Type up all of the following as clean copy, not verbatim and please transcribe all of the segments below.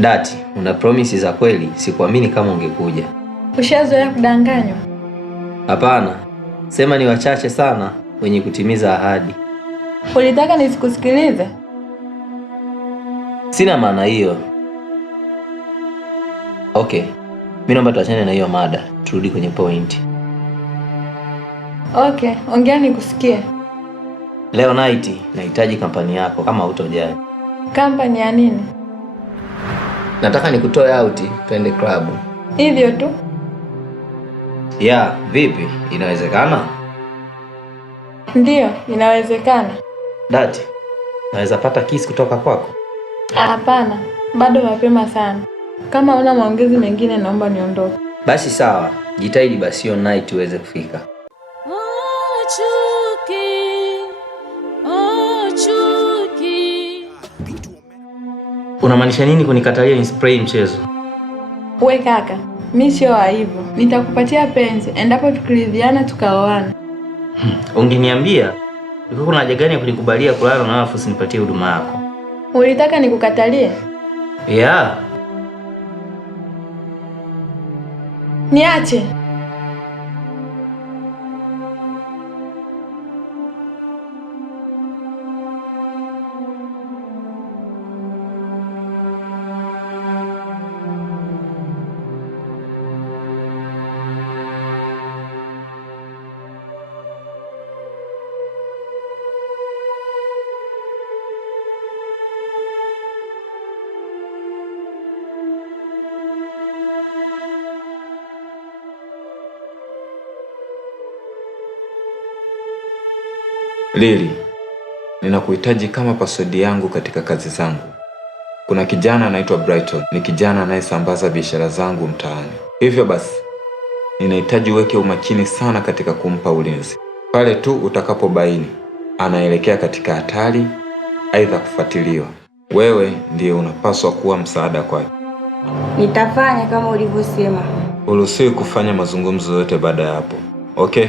Dati, una promise za kweli? Sikuamini kama ungekuja. Ushazoea kudanganywa? Hapana, sema ni wachache sana wenye kutimiza ahadi. Ulitaka nisikusikilize? Sina maana hiyo. Okay, mimi naomba tuachane na hiyo mada, turudi kwenye point. Okay, ongea nikusikie. Leo night nahitaji kampani yako kama hutojali. Kampani ya nini? Nataka nikutoe out twende club. Hivyo tu? Vipi? Inawezekana? Ndiyo, inawezekana. Dati, naweza pata kiss kutoka kwako? Hapana, bado mapema sana. Kama una maongezi mengine naomba niondoke. Basi sawa, jitahidi basi hiyo night uweze kufika. Unamaanisha nini kunikatalia nispray mchezo? We kaka, mimi sio hivyo. Nitakupatia penzi endapo tukiridhiana tukaoana. Ungeniambia, ulikuwa kuna haja gani ya kunikubalia kulala na alafu usinipatie huduma yako? Ulitaka nikukatalie? Niache. Lily, ninakuhitaji kama password yangu katika kazi zangu. Kuna kijana anaitwa Brighton, ni kijana anayesambaza biashara zangu mtaani. Hivyo basi, ninahitaji uweke umakini sana katika kumpa ulinzi. Pale tu utakapobaini anaelekea katika hatari aidha kufuatiliwa, wewe ndiye unapaswa kuwa msaada kwake. Nitafanya kama ulivyosema. Uruhusiwi kufanya mazungumzo yote baada ya hapo. Okay?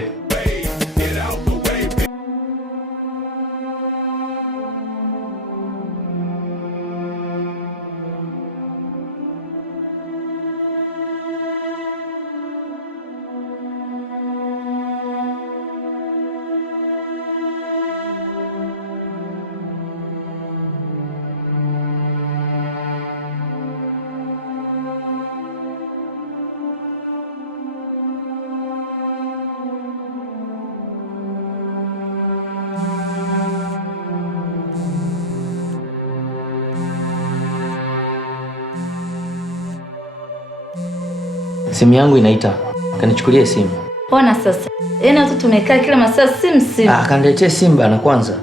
Simu yangu inaita. Kanichukulie simu. Ona sasa. Yaani watu tumekaa kila masaa simu. Kaniletee simu bana kwanza.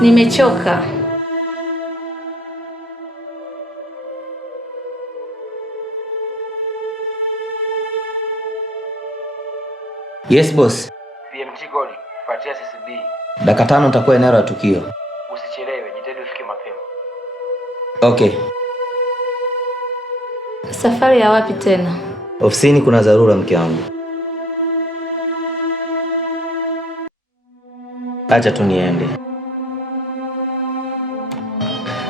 Nimechoka. Yes boss. PMT Gold, fuatia CCB. Dakika 5 nitakuwa eneo la tukio. Usichelewe, jitahidi ufike mapema. Okay. Safari ya wapi tena? Ofisini kuna dharura mke wangu. Acha tu niende.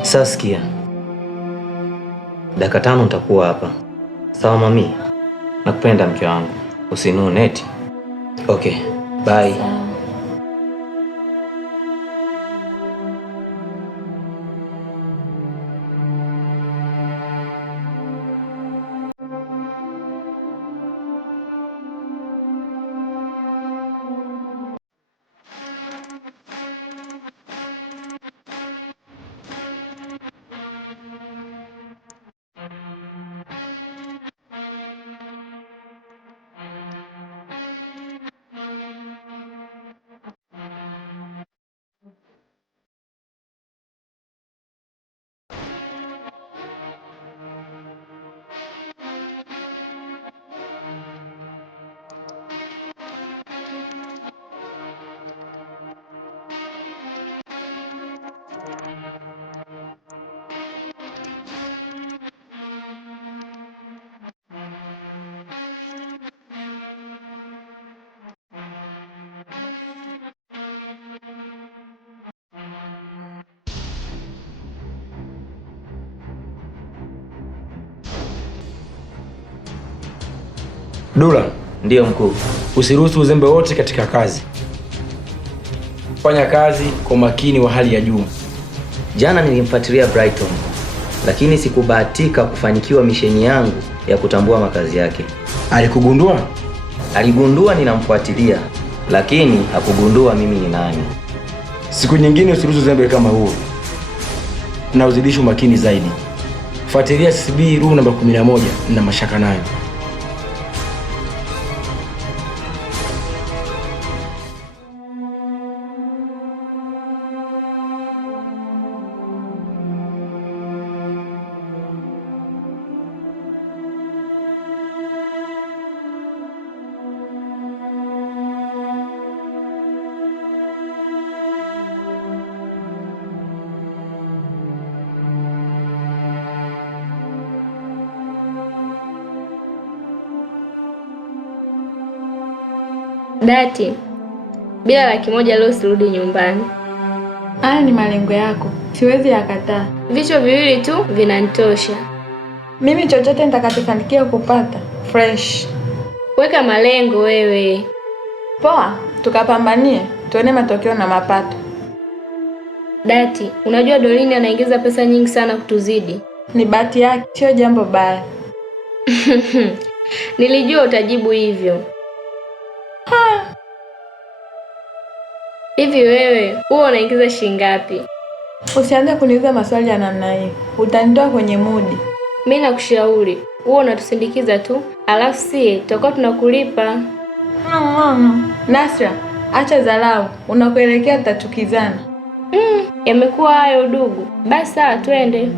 Saskia. Dakika 5 nitakuwa hapa. Sawa mami? Nakupenda mke wangu. Usinune eti. Okay. Bye. Sawa. Dula. Ndiyo mkuu. Usiruhusu uzembe wote katika kazi. Fanya kazi kwa makini wa hali ya juu. Jana nilimfuatilia Brighton, lakini sikubahatika kufanikiwa misheni yangu ya kutambua makazi yake. Alikugundua? Aligundua ninamfuatilia, lakini hakugundua mimi ni nani. Siku nyingine usiruhusu uzembe kama huo, na uzidishe umakini zaidi. Fuatilia CCB room namba 11, na mashaka nayo. Dati, bila 100 leo sirudi nyumbani. Haya ni malengo yako, siwezi yakataa. Vichwa viwili tu vinanitosha. Mimi chochote nitakachofanikiwa kupata fresh. Weka malengo wewe. Poa, tukapambanie tuone matokeo na mapato. Dati, unajua Dolini anaingiza pesa nyingi sana kutuzidi. Ni bahati yake, sio jambo baya. Nilijua utajibu hivyo. Hivi wewe, huwa unaingiza shilingi ngapi? Usianze kuniuliza maswali ya namna hiyo. Utanitoa kwenye mudi. Mimi nakushauri, huwa unatusindikiza tu, alafu sie tutakuwa tunakulipa. Nasra, acha dharau. Unakuelekea tutatukizana. Yamekuwa hayo ndugu. Basi sawa, twende.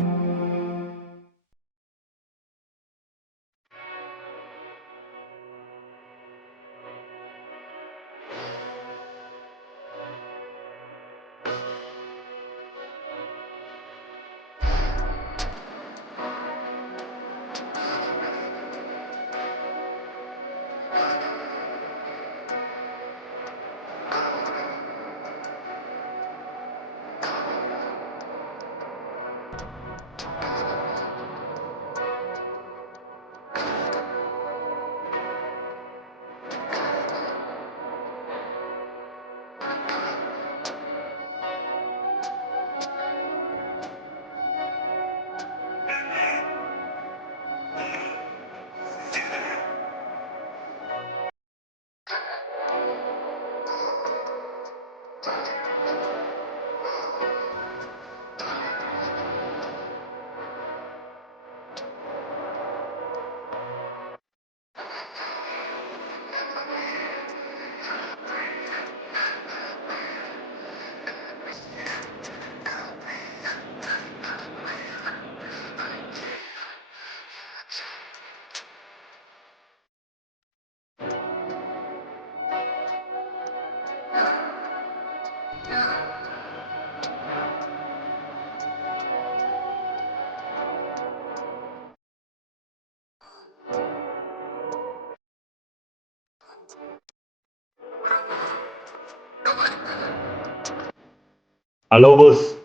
Halo boss.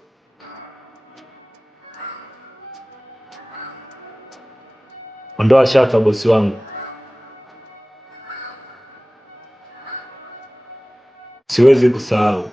Ondoa shaka bosi wangu. Siwezi kusahau.